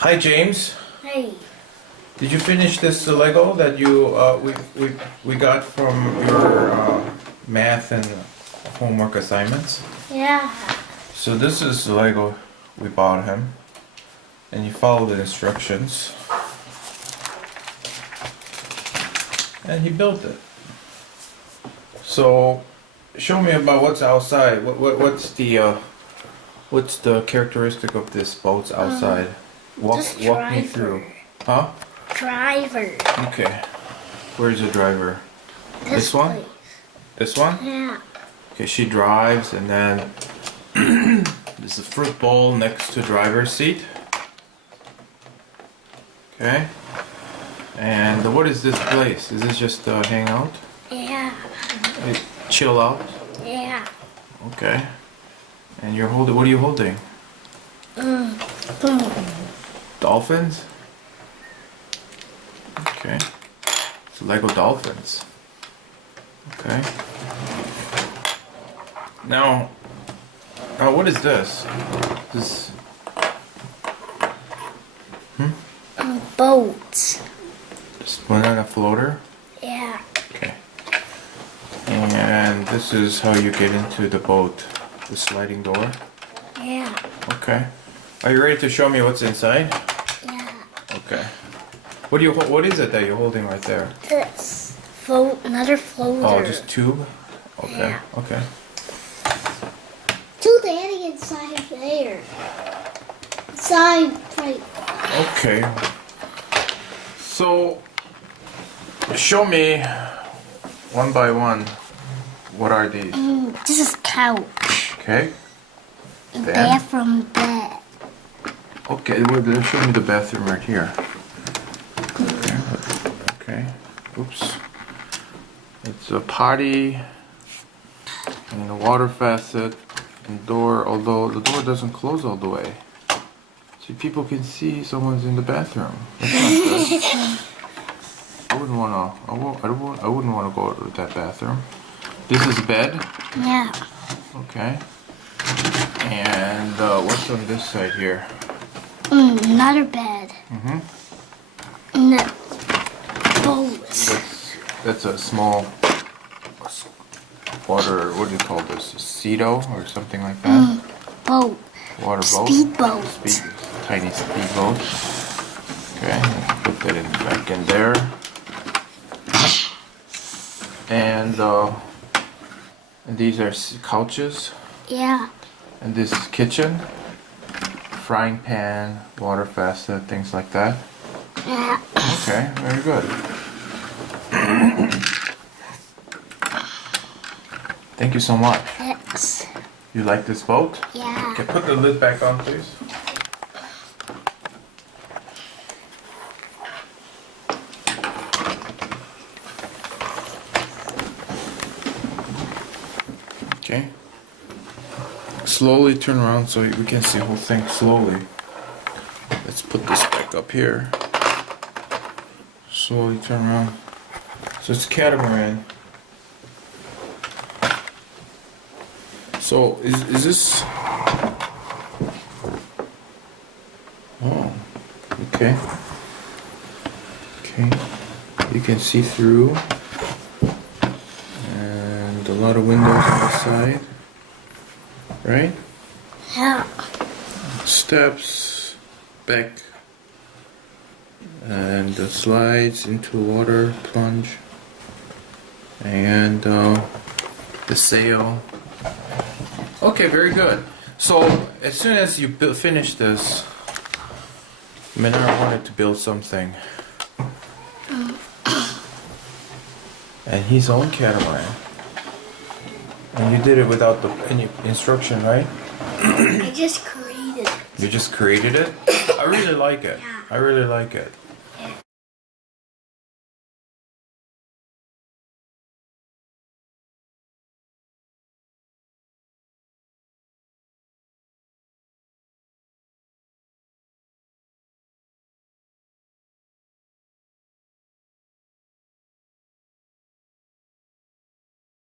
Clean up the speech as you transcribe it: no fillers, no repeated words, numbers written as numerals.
Hi James. Hey. Did you finish this Lego that you we got from your math and homework assignments? Yeah. So this is the Lego we bought him, and you follow the instructions, and he built it. So show me about what's outside. What's the characteristic of this boat's outside? Walk me through. Huh? Driver. Okay. Where's the driver? This one? Place. This one? Yeah. Okay, she drives, and then there's a fruit bowl next to driver's seat. Okay. And what is this place? Is this just a hangout? Yeah. Chill out? Yeah. Okay. And you're holding, what are you holding? Dolphins? Okay. It's Lego dolphins. Okay. Now, what is this? This. Boats. Just banana floater? Yeah. Okay. And this is how you get into the boat. The sliding door? Yeah. Okay. Are you ready to show me what's inside? Yeah. Okay. What is it that you're holding right there? This. Another floater. Oh, just tube? Okay. Yeah. Okay. To Daddy inside there. Inside right. Okay. So show me one by one. What are these? This is couch. Okay. Then? Bathroom bed. Okay, well, show me the bathroom right here. Okay. Okay. Oops. It's a potty and a water faucet and door, although the door doesn't close all the way. So people can see someone's in the bathroom. That's not good. I wouldn't wanna go to that bathroom. This is bed. Yeah. Okay. And what's on this side here? Another bed. And the boat. That's a small water, what do you call this? A Cedo or something like that? Boat. Water boat? Speedboat. Tiny speedboat. Okay, put that back in there. And these are couches. Yeah. And this is kitchen. Frying pan, water faucet, things like that. Yeah. Okay, very good. Thank you so much. X. You like this boat? Yeah. Okay, put the lid back on, please. Okay. Slowly turn around so we can see the whole thing slowly. Let's put this back up here. Slowly turn around. So it's catamaran. So is this? Oh, okay. Okay, you can see through, and a lot of windows on the side, right? Yeah. Steps back, and the slides into water plunge, and the sail. Okay, very good. So as soon as you finish this, Menard wanted to build something, and his own catamaran. And you did it without any instruction, right? I just created it. You just created it? I really like it. Yeah. I really like it.